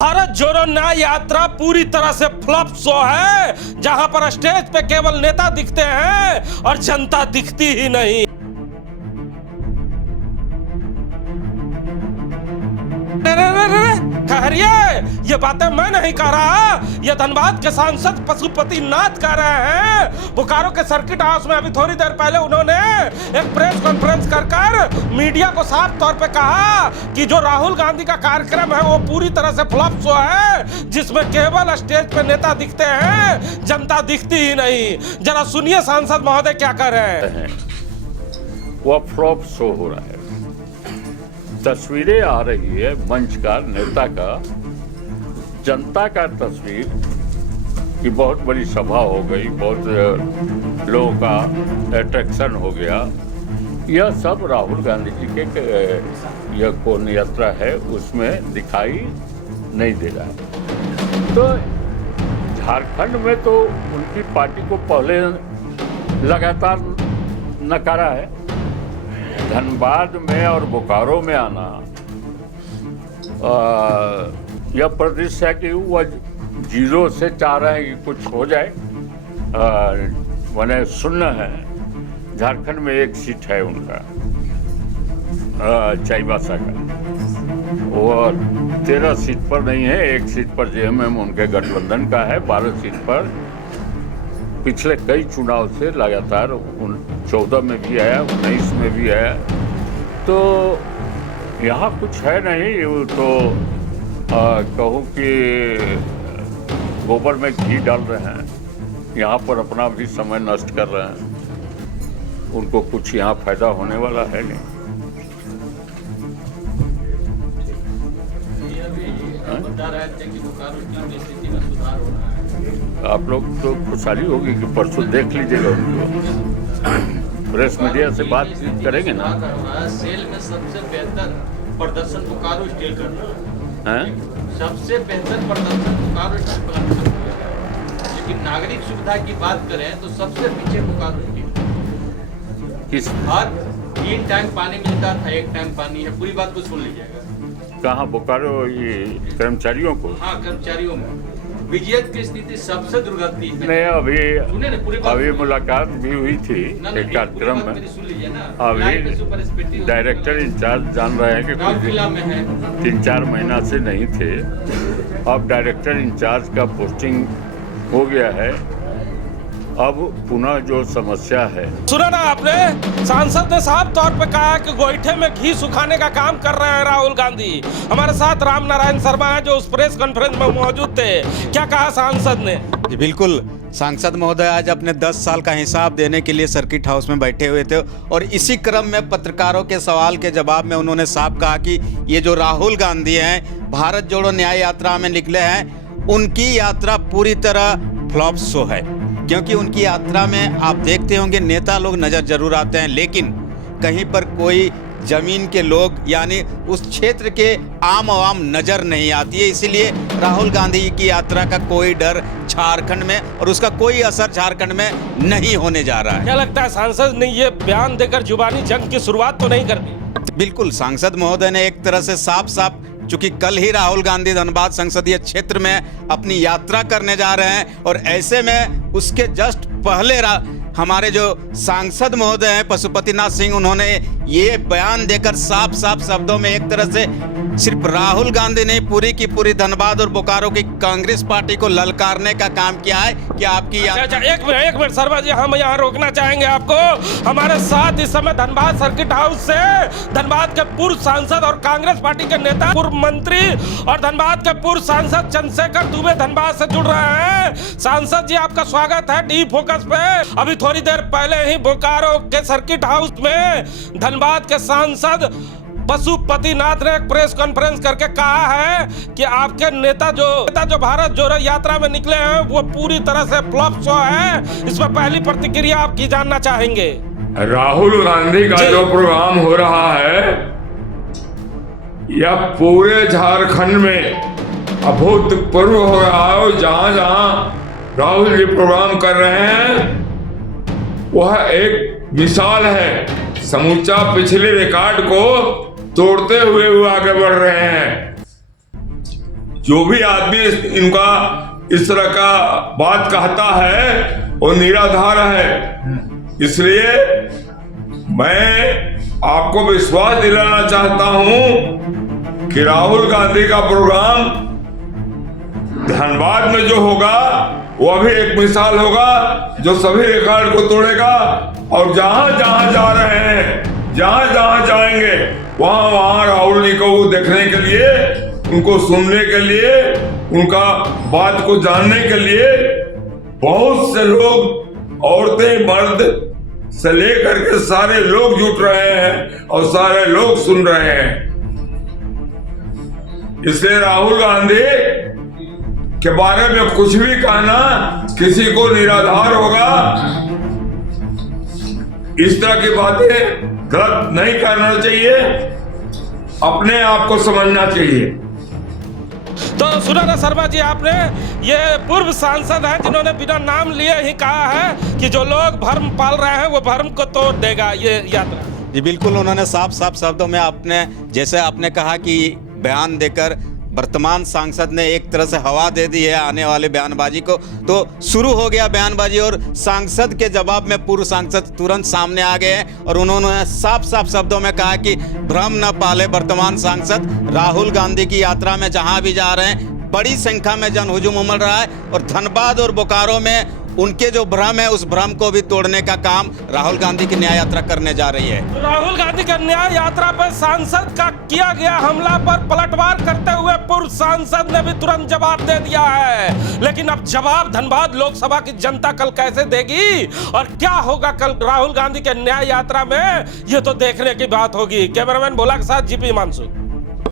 भारत जोड़ो न्याय यात्रा पूरी तरह से फ्लॉप शो है, जहां पर स्टेज पे केवल नेता दिखते हैं और जनता दिखती ही नहीं। ठहरिए, ये बातें मैं नहीं कह रहा, ये धनबाद के सांसद पशुपति नाथ कह रहे हैं। बोकारो के सर्किट हाउस में अभी थोड़ी देर पहले उन्होंने एक प्रेस कॉन्फ्रेंस कर मीडिया को साफ तौर पे कहा कि जो राहुल गांधी का कार्यक्रम है वो पूरी तरह से फ्लॉप शो है, जिसमें केवल स्टेज पे नेता दिखते हैं, जनता दिखती ही नहीं। जरा सुनिए सांसद महोदय क्या कह रहे हैं। वो फ्लॉप शो हो रहा है, तस्वीरें आ रही है मंच का, नेता का, जनता का तस्वीर कि बहुत बड़ी सभा हो गई, बहुत लोगों का अट्रैक्शन हो गया। यह सब राहुल गांधी जी के यह कौन यात्रा है उसमें दिखाई नहीं दे रहा है। तो झारखंड में तो उनकी पार्टी को पहले लगातार नकारा है। धनबाद में और बोकारो में आना यह प्रदेश है कि वह जीरो से चाह रहे हैं कि कुछ हो जाए। मैंने सुनना है झारखंड में एक सीट है उनका, चाईबासा का, और 13 सीट पर नहीं है, एक सीट पर जेएमएम उनके गठबंधन का है। 12 सीट पर पिछले कई चुनाव से लगातार 14 में भी आया, 19 में भी आया। तो यहाँ कुछ है नहीं, तो कहूँ कि गोबर में घी डाल रहे हैं, यहाँ पर अपना भी समय नष्ट कर रहे हैं। उनको कुछ यहाँ फायदा होने वाला है नहीं। आप लोग तो खुशहाली होगी कि परसों देख लीजिएगा उनको, प्रेस मीडिया से बातचीत करेंगे ना। सेल में सबसे बेहतर प्रदर्शन बोकारो स्टील कर रहा है, सबसे बेहतर प्रदर्शन बोकारो स्टील प्लांट कर रहा है। लेकिन नागरिक सुविधा की बात करें तो सबसे पीछे बोकारो स्टील। किस हर 3 टाइम पानी मिलता था, 1 टाइम पानी है। पूरी बात को सुन लीजिएगा। कहाँ बोकारो, ये कर्मचारियों को? हाँ, कर्मचारियों में विजयत की स्थिति सबसे दुर्गति है। नहीं, अभी मुलाकात भी हुई थी एक कार्यक्रम में। अभी डायरेक्टर इंचार्ज जान रहे हैं कि कुछ 3-4 महीना से नहीं थे, अब डायरेक्टर इंचार्ज का पोस्टिंग हो गया है। अब पुनः जो समस्या है, सुना ना आपने, सांसद ने साफ तौर पे कहा कि गोईठे में घी सुखाने का काम कर रहे हैं राहुल गांधी। हमारे साथ राम नारायण शर्मा है जो उस प्रेस कॉन्फ्रेंस में मौजूद थे। क्या कहा सांसद ने? जी बिल्कुल, सांसद महोदय आज अपने 10 साल का हिसाब देने के लिए सर्किट हाउस में बैठे हुए थे और इसी क्रम में पत्रकारों के सवाल के जवाब में उन्होंने साफ कहा कि ये जो राहुल गांधी हैं, भारत जोड़ो न्याय यात्रा में निकले हैं, उनकी यात्रा पूरी तरह फ्लॉप शो है। क्योंकि उनकी यात्रा में आप देखते होंगे नेता लोग नज़र जरूर आते हैं, लेकिन कहीं पर कोई जमीन के लोग यानी उस क्षेत्र के आम आवाम नज़र नहीं आती है। इसीलिए राहुल गांधी की यात्रा का कोई डर झारखंड में और उसका कोई असर झारखंड में नहीं होने जा रहा है। क्या लगता है सांसद ने ये बयान देकर जुबानी जंग की शुरुआत तो नहीं कर दी? बिल्कुल, सांसद महोदय ने एक तरह से साफ साफ, चूंकि कल ही राहुल गांधी धनबाद संसदीय क्षेत्र में अपनी यात्रा करने जा रहे हैं और ऐसे में उसके जस्ट पहले हमारे जो सांसद महोदय हैं पशुपति नाथ सिंह, उन्होंने ये बयान देकर साफ साफ शब्दों में एक तरह से सिर्फ राहुल गांधी ने पूरी की पूरी धनबाद और बोकारो की कांग्रेस पार्टी को ललकारने का काम किया है कि आपकी अच्छा, एक मिनट शर्मा जी, हम यहाँ रोकना चाहेंगे आपको। हमारे साथ इस समय धनबाद सर्किट हाउस से धनबाद के पूर्व सांसद और कांग्रेस पार्टी के नेता, पूर्व मंत्री और धनबाद के पूर्व सांसद चंद्रशेखर दुबे धनबाद से जुड़ रहे हैं। सांसद जी, आपका स्वागत है डी फोकस पे। अभी थोड़ी देर पहले ही बोकारो के सर्किट हाउस में धनबाद के सांसद पशुपति नाथ ने एक प्रेस कॉन्फ्रेंस करके कहा है कि आपके नेता जो भारत जोड़ो यात्रा में निकले हैं वो पूरी तरह से फ्लॉप शो है। इसमें पहली प्रतिक्रिया आपकी जानना चाहेंगे। राहुल गांधी का जो प्रोग्राम हो रहा है यह पूरे झारखंड में अभूतपूर्व हो रहा है। जहां जहां राहुल जी प्रोग्राम कर रहे हैं वह एक मिसाल है। समूचा पिछले रिकॉर्ड को तोड़ते हुए वो आगे बढ़ रहे हैं। जो भी आदमी इनका इस तरह का बात कहता है वो निराधार है। इसलिए मैं आपको विश्वास दिलाना चाहता हूं कि राहुल गांधी का प्रोग्राम धनबाद में जो होगा वो भी एक मिसाल होगा जो सभी रिकॉर्ड को तोड़ेगा। और जहां जहां जा रहे हैं, जहां जहां जाएंगे, वहां वहां राहुल जी को देखने के लिए, उनको सुनने के लिए, उनका बात को जानने के लिए बहुत से लोग, औरतें मर्द से लेकर के सारे लोग जुट रहे हैं और सारे लोग सुन रहे हैं। इसलिए राहुल गांधी के बारे में कुछ भी कहना किसी को निराधार होगा। इस तरह की बातें गलत नहीं करना चाहिए, अपने आप को समझना चाहिए। तो सुना ना शर्मा जी, आपने ये पूर्व सांसद हैं जिन्होंने बिना नाम लिए ही कहा है कि जो लोग भ्रम पाल रहे हैं वो भ्रम को तोड़ देगा ये यात्रा। जी बिल्कुल, उन्होंने साफ साफ शब्दों में जैसे आपने कहा कि बयान देकर वर्तमान सांसद ने एक तरह से हवा दे दी है आने वाले बयानबाजी को। तो शुरू हो गया बयानबाजी और सांसद के जवाब में पूर्व सांसद तुरंत सामने आ गए और उन्होंने साफ साफ शब्दों में कहा कि भ्रम न पाले वर्तमान सांसद। राहुल गांधी की यात्रा में जहां भी जा रहे हैं बड़ी संख्या में जनहुजूम उमड़ रहा है और धनबाद और बोकारो में उनके जो भ्रम है उस भ्रम को भी तोड़ने का काम राहुल गांधी की न्याय यात्रा करने जा रही है। राहुल गांधी की न्याय यात्रा पर सांसद का किया गया हमला पर पलटवार करते हुए पूर्व सांसद ने भी तुरंत जवाब दे दिया है। लेकिन अब जवाब धनबाद लोकसभा की जनता कल कैसे देगी और क्या होगा कल राहुल गांधी के न्याय यात्रा में, ये तो देखने की बात होगी। कैमरामैन भोला के साथ जीपी हिमांशु।